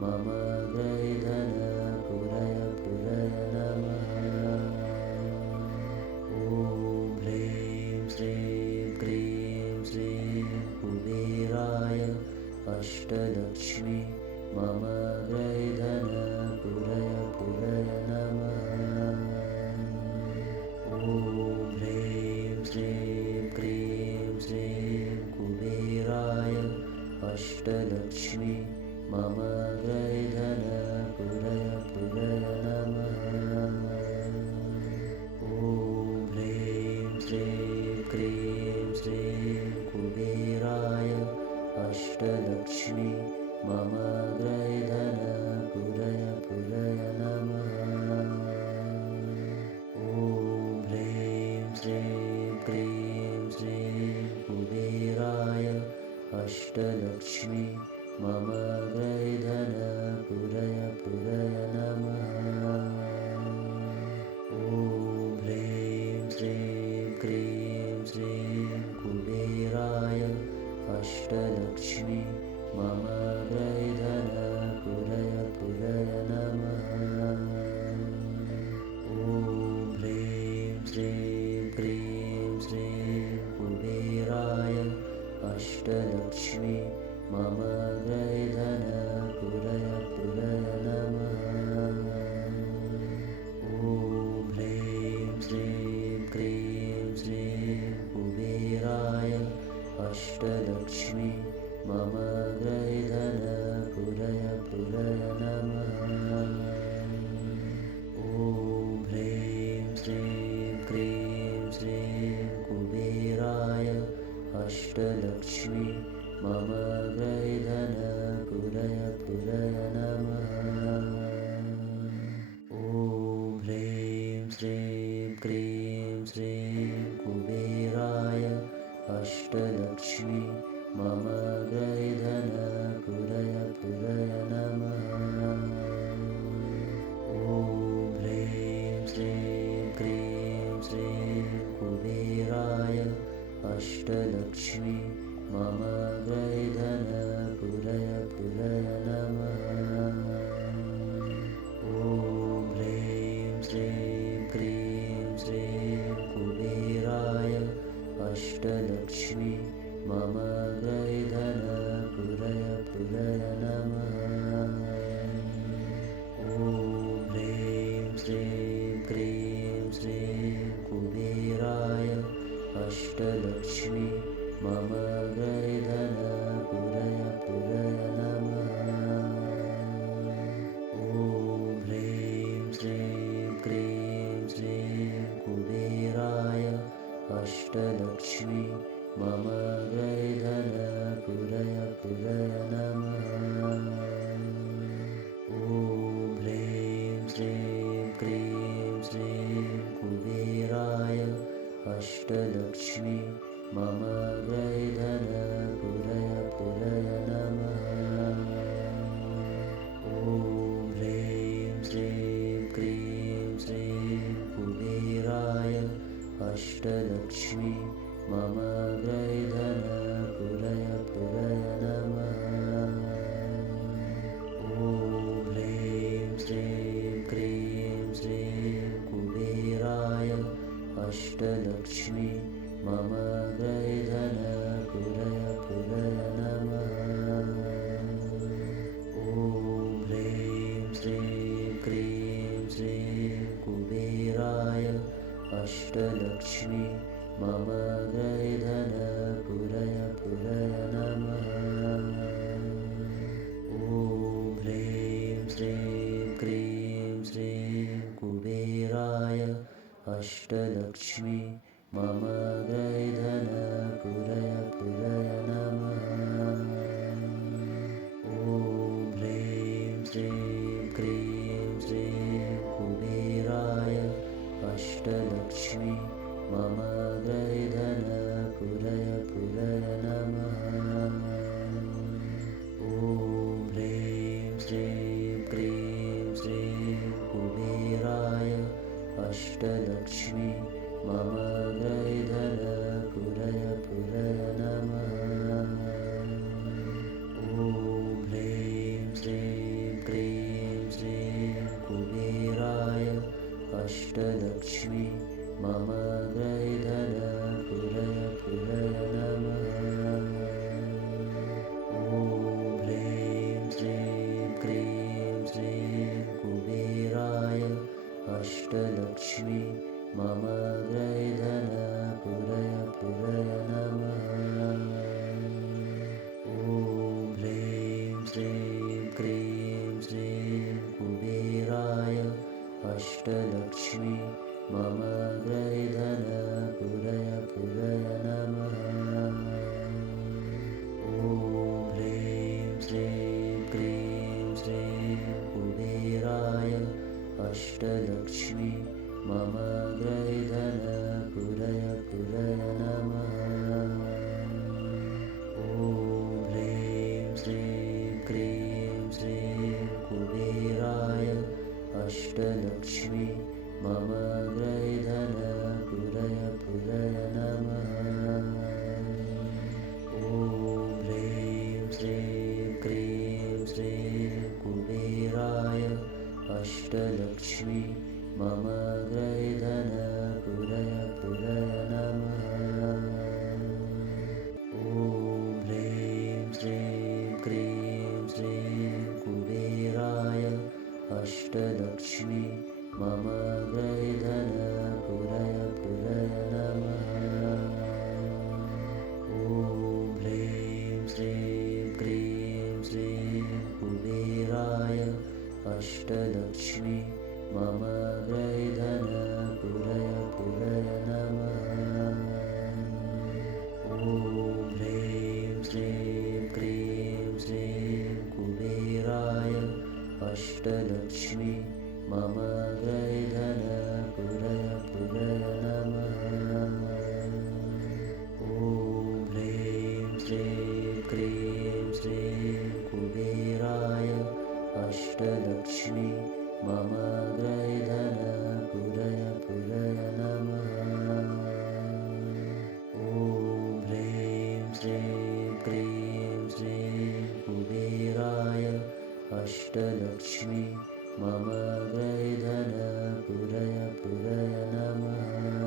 मम गृधनपुरय नमः। ॐ ह्रीं श्रीं क्रीं श्रीं कुबेराय अष्टलक्ष्मी मम गृधनपुरय नमः। ॐ ह्रीं श्रीं क्रीं श्रीं कुबेराय अष्टलक्ष्मी मम गृधनपुरय नमः। ॐ ह्रीं श्रीं क्रीं श्रीं कुबेराय अष्टलक्ष्मी मम गृधनपुरय नमः। ॐ ह्रीं श्रीं क्रीं श्रीं कुबेराय अष्टलक्ष्मी मम गृधनपुरय नमः। ॐ ह्रीं श्रीं क्रीं श्रीं कुबेराय अष्टलक्ष्मी मम गृधनपुरय नमः। ॐ ह्रीं श्रीं क्रीं श्रीं कुबेराय अष्टलक्ष्मी मम गृधनपुरय नमः। ॐ ह्रीं श्रीं क्रीं श्रीं कुबेराय अष्टलक्ष्मी मम गृधनपुरय नमः। ॐ ह्रीं श्रीं क्रीं श्रीं कुबेराय अष्टलक्ष्मी मम गृधनपुरय नमः। ॐ ह्रीं श्रीं क्रीं श्रीं कुबेराय अष्टलक्ष्मी मम गृधनपुरय नमः। ॐ ह्रीं श्रीं क्रीं श्रीं कुबेराय अष्टलक्ष्मी मम गृधनपुरय नमः। ॐ ह्रीं श्रीं क्रीं श्रीं कुबेराय अष्टलक्ष्मी मम गृधनपुरय नमः। ॐ ह्रीं श्रीं क्रीं श्रीं कुबेराय अष्टलक्ष्मी मम गृधनपुरय नमः। ॐ ह्रीं श्रीं क्रीं श्रीं कुबेराय अष्टलक्ष्मी मम गृधनपुरय नमः। ॐ ह्रीं श्रीं क्रीं श्रीं कुबेराय अष्टलक्ष्मी मम गृधनपुरय नमः। ॐ ह्रीं श्रीं क्रीं श्रीं कुबेराय अष्टलक्ष्मी मम गृधनपुरय नमः। ॐ ह्रीं श्रीं क्रीं श्रीं कुबेराय अष्टलक्ष्मी मम गृधनपुरय नमः। ॐ ह्रीं श्रीं क्रीं श्रीं कुबेराय अष्टलक्ष्मी मम गृधनपुरय नमः। ॐ ह्रीं श्रीं क्रीं श्रीं कुबेराय अष्टलक्ष्मी मम गृधनपुरय नमः। ॐ ह्रीं श्रीं क्रीं श्रीं कुबेराय अष्टलक्ष्मी मम गृधनपुरय नमः। ॐ ह्रीं श्रीं क्रीं श्रीं कुबेराय अष्टलक्ष्मी मम गृधनपुरय नमः। ॐ ह्रीं श्रीं श्रीं क्रीं श्रीं कुबेराय अष्टलक्ष्मी मम ग्रैधन पुरय पुरय नमः। ॐ ह्रीं श्रीं क्रीं श्रीं कुबेराय अष्टलक्ष्मी मम ग्रैधन पुरय पुरय नमः।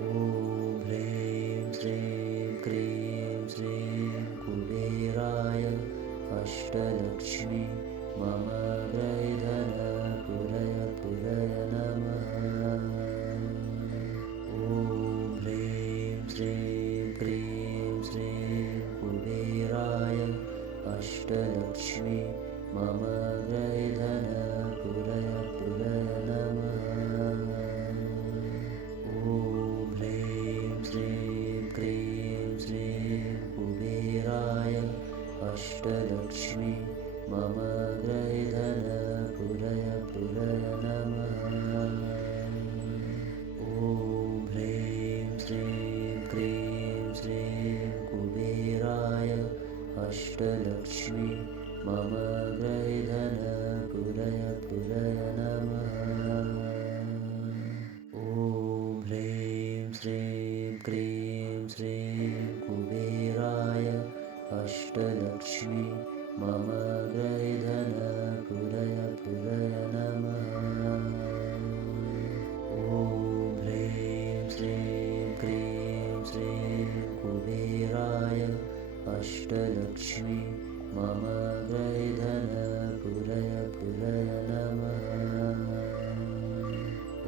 ॐ ह्रीं श्रीं क्रीं श्रीं कुबेराय अष्टलक्ष्मी मम ग्रैधन पुरय पुरय नमः। ॐ ह्रीं श्रीं क्रीं श्रीं कुबेराय अष्टलक्ष्मी मम ग्रैधन पुरय पुरय नमः। ॐ ह्रीं श्रीं क्रीं श्रीं कुबेराय अष्टलक्ष्मी मम ग्रैधन पुरय पुरय नमः। ॐ ह्रीं श्रीं क्रीं श्रीं कुबेराय अष्टलक्ष्मी मम ग्रैधन पुरय पुरय नमः। ॐ ह्रीं श्रीं क्रीं श्रीं कुबेराय अष्टलक्ष्मी मम ग्रैधन पुरय पुरय नमः। ॐ ह्रीं श्रीं क्रीं श्रीं कुबेराय अष्टलक्ष्मी मम ग्रैधन पुरय पुरय नमः।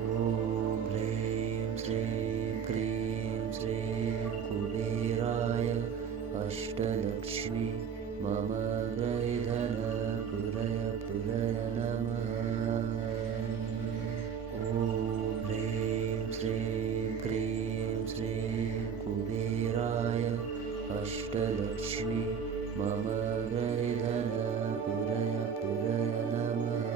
ॐ ह्रीं श्रीं क्रीं श्रीं कुबेराय अष्टलक्ष्मी मम ग्रैधन पुरय पुरय नमः। ॐ ह्रीं श्रीं क्रीं श्रीं कुबेराय अष्टलक्ष्मी मम ग्रैधन पुरय पुरय नमः।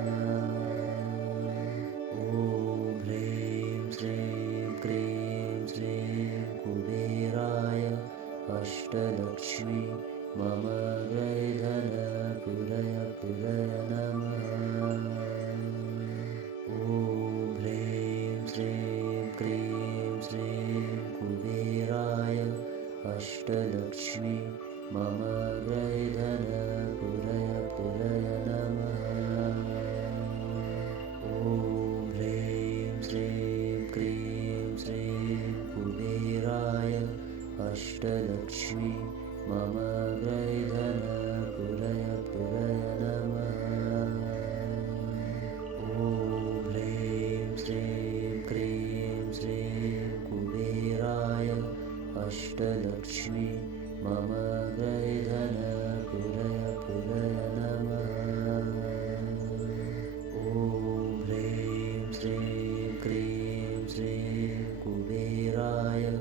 ॐ ह्रीं श्रीं क्रीं श्रीं कुबेराय अष्टलक्ष्मी मम ग्रैधन पुरय पुरय नमः। ॐ ह्रीं श्रीं क्रीं श्रीं कुबेराय अष्टलक्ष्मी मम ग्रैधन पुरय पुरय नमः। ॐ ह्रीं श्रीं क्रीं श्रीं कुबेराय अष्टलक्ष्मी मम ग्रैधन पुरय पुरय नमः। ॐ ह्रीं श्रीं क्रीं श्रीं कुबेराय अष्टलक्ष्मी मम ग्रैधन पुरय पुरय नमः। ॐ ह्रीं श्रीं क्रीं श्रीं कुबेराय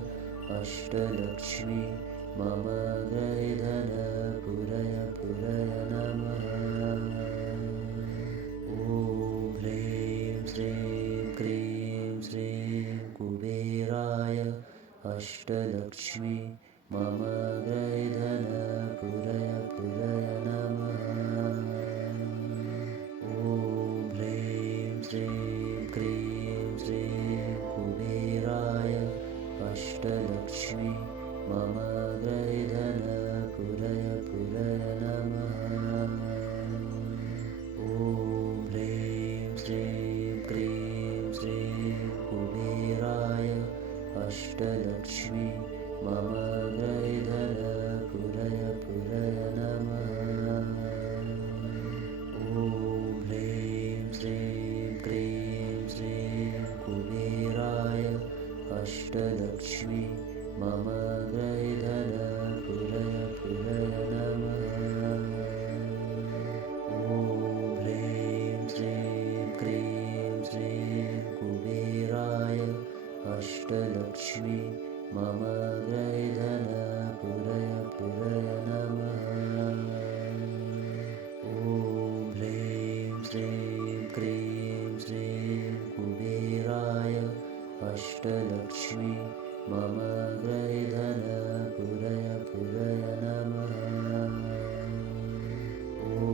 अष्टलक्ष्मी मम ग्रैधन पुरय पुरय नमः। ॐ ह्रीं श्रीं क्रीं श्रीं कुबेराय अष्टलक्ष्मी मम ग्रैधन पुरय पुरय नमः। ॐ ह्रीं श्रीं क्रीं श्रीं कुबेराय अष्टलक्ष्मी मम ग्रैधन पुरय पुरय नमः। ॐ ह्रीं श्रीं क्रीं श्रीं कुबेराय अष्टलक्ष्मी मम ग्रैधन पुरय पुरय नमः। ॐ ह्रीं श्रीं क्रीं श्रीं कुबेराय अष्टलक्ष्मी मम ग्रैधन पुरय पुरय नमः। ॐ ह्रीं श्रीं क्रीं श्रीं कुबेराय अष्टलक्ष्मी मम ग्रैधन पुरय पुरय नमः। ॐ ह्रीं श्रीं क्रीं श्रीं कुबेराय अष्टलक्ष्मी मम ग्रैधन पुरय पुरय नमः। ॐ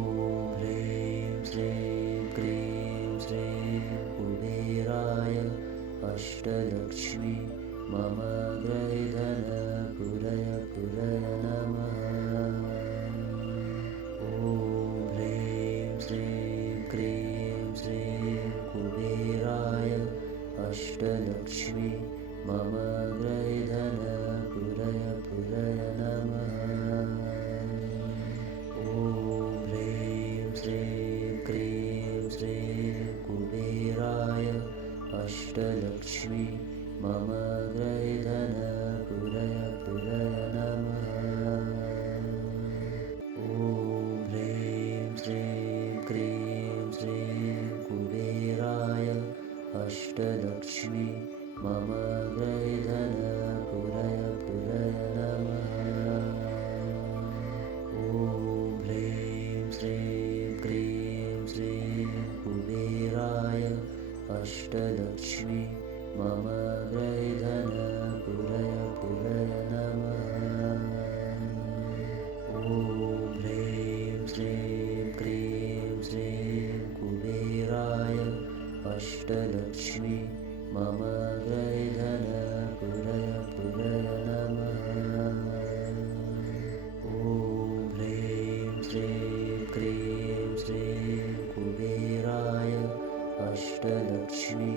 ह्रीं श्रीं क्रीं श्रीं कुबेराय अष्टलक्ष्मी मम ग्रैधन पुरय पुरय नमः। ॐ ह्रीं श्रीं क्रीं श्रीं कुबेराय अष्टलक्ष्मी मम ग्रैधन पुरय पुरय नमः। ॐ ह्रीं श्रीं क्रीं श्रीं कुबेराय अष्टलक्ष्मी मम ग्रैधन पुरय पुरय नमः। ॐ ह्रीं श्रीं क्रीं श्रीं कुबेराय अष्टलक्ष्मी मम ग्रैधन पुरय पुरय नमः। ॐ ह्रीं श्रीं क्रीं श्रीं कुबेराय अष्टलक्ष्मी मम ग्रैधन पुरय पुरय नमः। ॐ ह्रीं श्रीं क्रीं श्रीं कुबेराय अष्टलक्ष्मी मम ग्रैधन पुरय पुरय नमः। ॐ ह्रीं श्रीं क्रीं श्रीं कुबेराय अष्टलक्ष्मी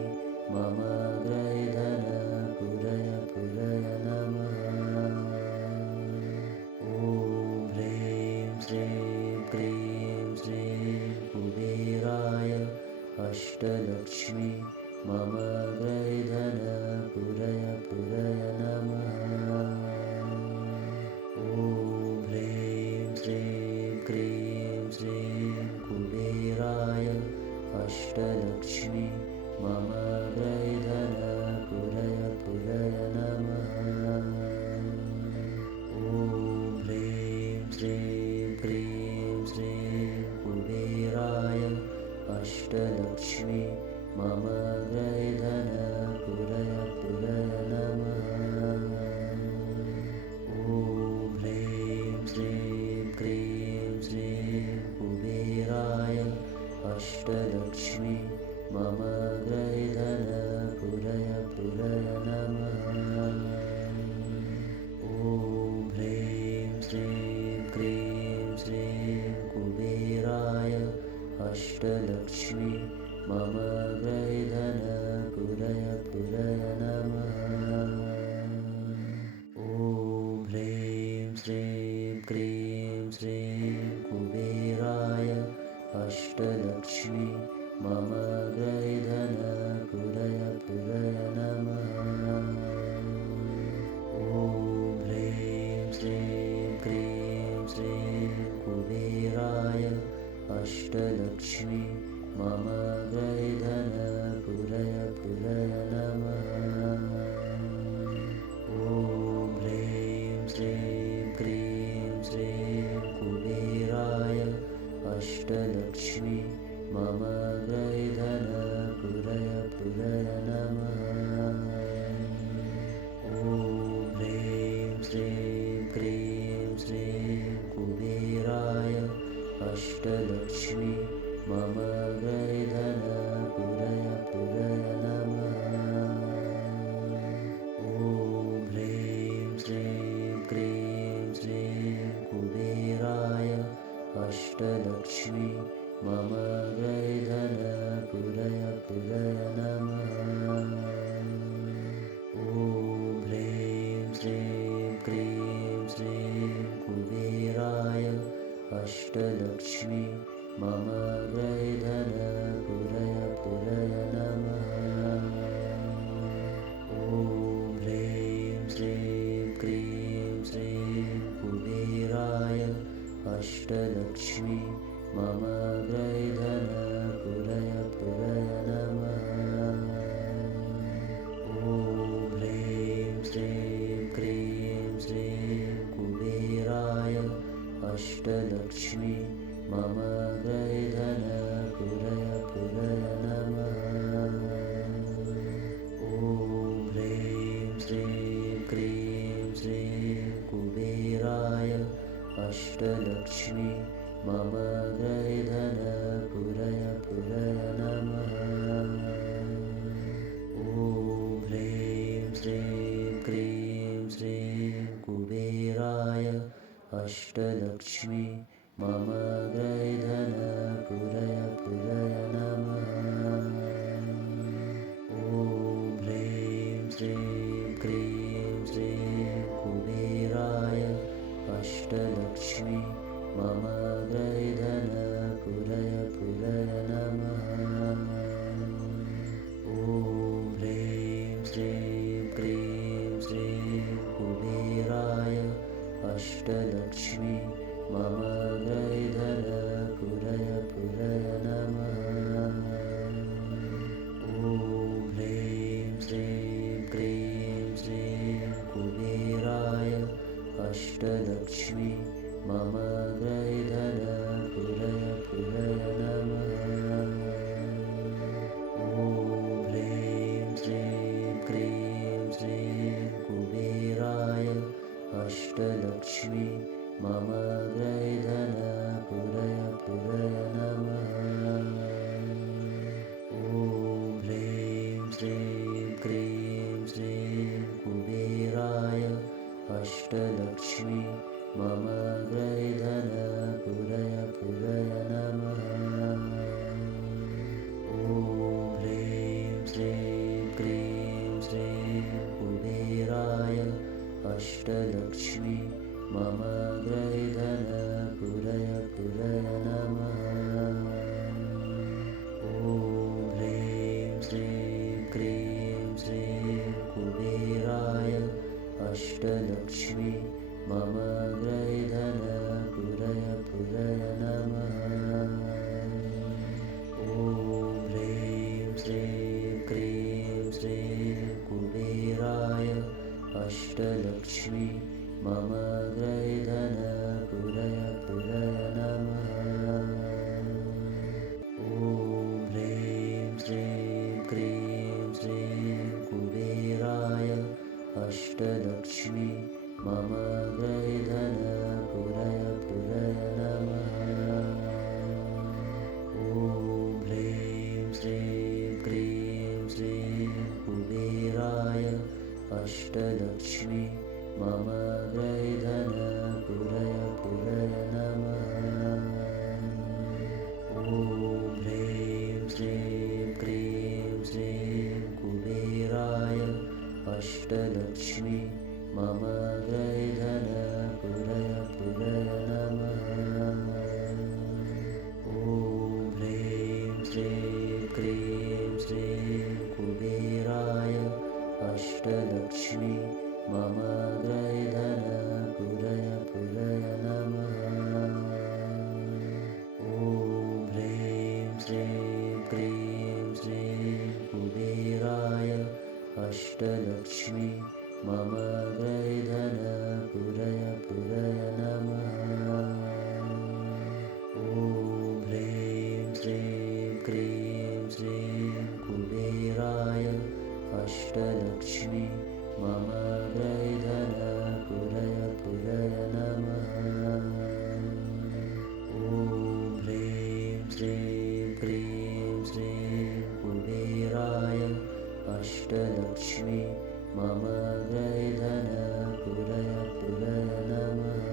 मम ग्रैधन पुरय पुरय नमः। ॐ ह्रीं श्रीं क्रीं श्रीं कुबेराय अष्टलक्ष्मी मम ग्रैधन पुरय पुरय नमः। ॐ ह्रीं श्रीं क्रीं श्रीं कुबेराय अष्टलक्ष्मी मम ग्रैधन पुरय पुरय नमः। ॐ ह्रीं श्रीं क्रीं श्रीं कुबेराय अष्टलक्ष्मी मम ग्रैधन पुरय पुरय नमः। ॐ ह्रीं श्रीं क्रीं श्रीं कुबेराय अष्टलक्ष्मी मम ग्रैधन पुरय पुरय नमः। ॐ ह्रीं श्रीं क्रीं श्रीं कुबेराय अष्टलक्ष्मी मम ग्रैधन पुरय पुरय नमः। ॐ ह्रीं श्रीं क्रीं श्रीं कुबेराय अष्टलक्ष्मी मम ग्रैधन पुरय पुरय नमः। ॐ ह्रीं श्रीं क्रीं श्रीं कुबेराय अष्टलक्ष्मी मम ग्रैधन पुरय पुरय नमः। ॐ ह्रीं श्रीं क्रीं श्रीं कुबेराय अष्टलक्ष्मी मम ग्रैधन पुरय पुरय नमः। ॐ ह्रीं श्रीं क्रीं श्रीं कुबेराय अष्टलक्ष्मी मम ग्रैधन पुरय पुरय नमः। ॐ ह्रीं श्रीं क्रीं श्रीं कुबेराय अष्टलक्ष्मी मम ग्रैधन पुरय पुरय नमः। ॐ ह्रीं श्रीं क्रीं श्रीं कुबेराय अष्टलक्ष्मी मम ग्रैधन पुरय पुरय नमः। ॐ ह्रीं श्रीं क्रीं श्रीं कुबेराय अष्टलक्ष्मी मम ग्रैधन पुरय पुरय नमः। ॐ ह्रीं श्रीं क्रीं श्रीं कुबेराय अष्टलक्ष्मी मम ग्रैधन पुरय पुरय नमः। ॐ ह्रीं श्रीं अष्टलक्ष्मी मम गृहे धन पुरय पुरय नमः। ॐ ह्रीं श्रीं क्रीं श्रीं कुबेराय अष्टलक्ष्मी मम गृहे धन पुरय पुरय नमः। ॐ ह्रीं श्रीं क्रीं श्रीं कुबेराय अष्टलक्ष्मी मम गृहे धन पुरय पुरय नमः। ॐ ह्रीं श्रीं क्रीं श्रीं कुबेराय अष्टलक्ष्मी मम गृहे धन पुरय पुरय नमः। ॐ ह्रीं श्रीं क्रीं श्रीं कुबेराय अष्टलक्ष्मी मम गृहे धन पुरय पुरय नमः। ॐ ह्रीं श्रीं क्रीं श्रीं कुबेराय अष्टलक्ष्मी मम गृहे धन पुरय पुरय नमः। ॐ ह्रीं श्रीं क्रीं श्रीं कुबेराय अष्टलक्ष्मी मम गृहे धन पुरय पुरय नमः। ॐ ह्रीं श्रीं क्रीं श्रीं कुबेराय अष्टलक्ष्मी मम गृहे धन पुरय पुरय नमः। ॐ ह्रीं श्रीं क्रीं श्रीं कुबेराय अष्टलक्ष्मी मम गृहे धन पुरय पुरय नमः। ॐ ह्रीं श्रीं क्रीं श्रीं कुबेराय अष्टलक्ष्मी मम गृहे धन पुरय पुरय नमः। ॐ ह्रीं श्रीं क्रीं श्रीं कुबेराय अष्टलक्ष्मी मम गृहे धन पुरय पुरय नमः। ॐ ह्रीं श्रीं क्रीं श्रीं कुबेराय अष्टलक्ष्मी मम गृहे धन पुरय पुरय नमः। ॐ ह्रीं श्रीं क्रीं श्रीं कुबेराय अष्टलक्ष्मी मम गृहे धन पुरय पुरय नमः। ॐ ह्रीं श्रीं क्रीं श्रीं कुबेराय अष्टलक्ष्मी मम गृहे धन पुरय पुरय नमः। ॐ ह्रीं श्रीं क्रीं श्रीं कुबेराय अष्टलक्ष्मी मम गृहे धन पुरय पुरय नमः। ॐ ह्रीं श्रीं क्रीं श्रीं कुबेराय अष्टलक्ष्मी मम गृहे धन पुरय पुरय नमः। ॐ ह्रीं श्रीं क्रीं श्रीं कुबेराय अष्टलक्ष्मी मम गृहे धन पुरय पुरय नमः।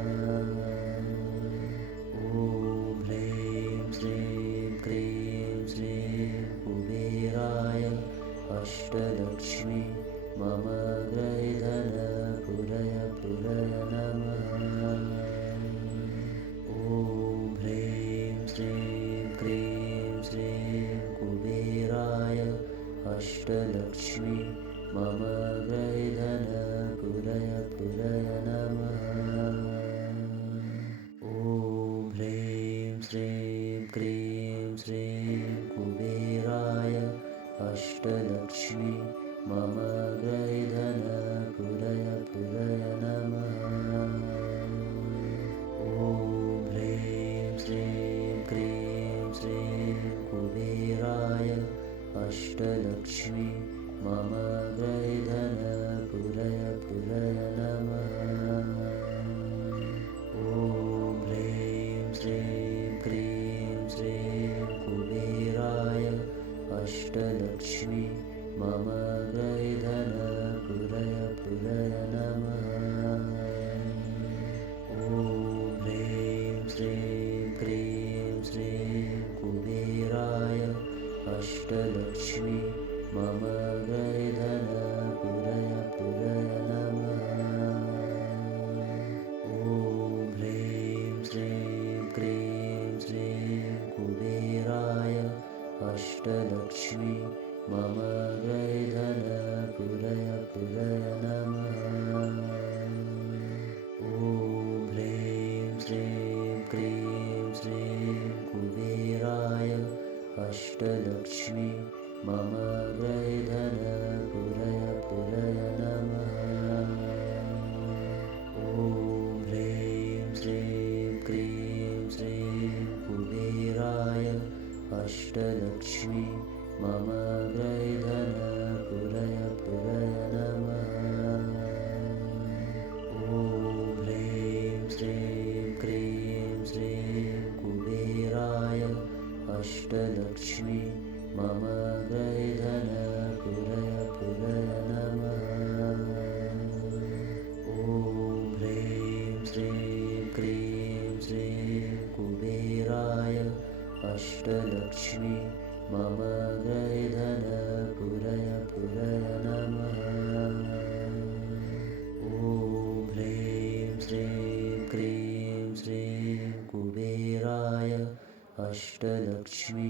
ॐ ह्रीं श्रीं क्रीं श्रीं कुबेराय अष्टलक्ष्मी मम गृहे धन पुरय पुरय नमः। ॐ ह्रीं श्रीं क्रीं श्रीं कुबेराय अष्टलक्ष्मी मम गृहे धन पुरय अष्टलक्ष्मी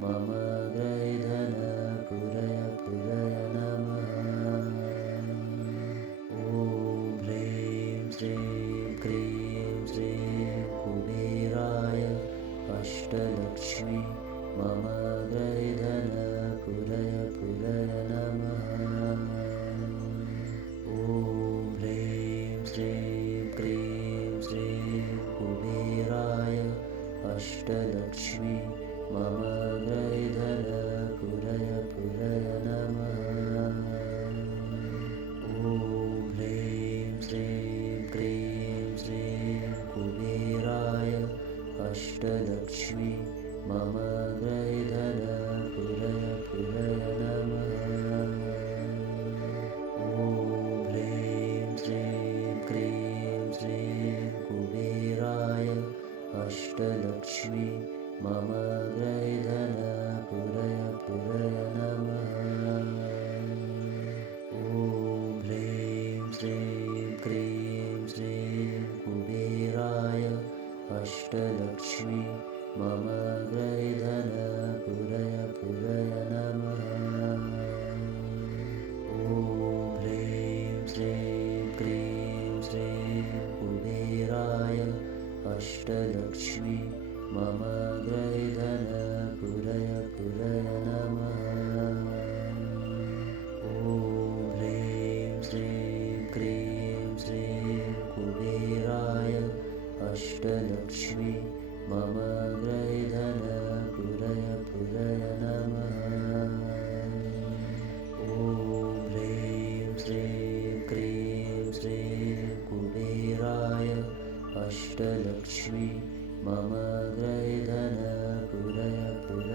मम ग्रैधन पुरय पुरय नमः। ॐ ह्रीं श्रीं क्रीं श्रीं कुबेराय अष्टलक्ष्मी मम ग्रैधन पुरय पुरय नमः। ॐ ह्रीं श्रीं क्रीं श्रीं कुबेराय अष्टलक्ष्मी मम ग्रैधन पुरय पुरय नमः। ॐ ह्रीं श्रीं क्रीं श्रीं कुबेराय अष्टलक्ष्मी मम ग्रैधन पुरय पुरय नमः। ॐ ह्रीं श्रीं क्रीं श्रीं कुबेराय अष्टलक्ष्मी मम ग्रैधन पुरय पुरय नमः। ॐ ह्रीं श्रीं क्रीं श्रीं कुबेराय अष्टलक्ष्मी मम ग्रैधन पुरय पुरय नमः। ॐ ह्रीं श्रीं क्रीं श्रीं कुबेराय अष्टलक्ष्मी मम ग्रैधन पुरय पुरय नमः। ॐ ह्रीं श्रीं क्रीं श्रीं कुबेराय अष्टलक्ष्मी मम ग्रैधन पुरय पुरय नमः। ॐ ह्रीं श्रीं क्रीं श्रीं कुबेराय अष्टलक्ष्मी मम ग्रैधन पुरय पुरय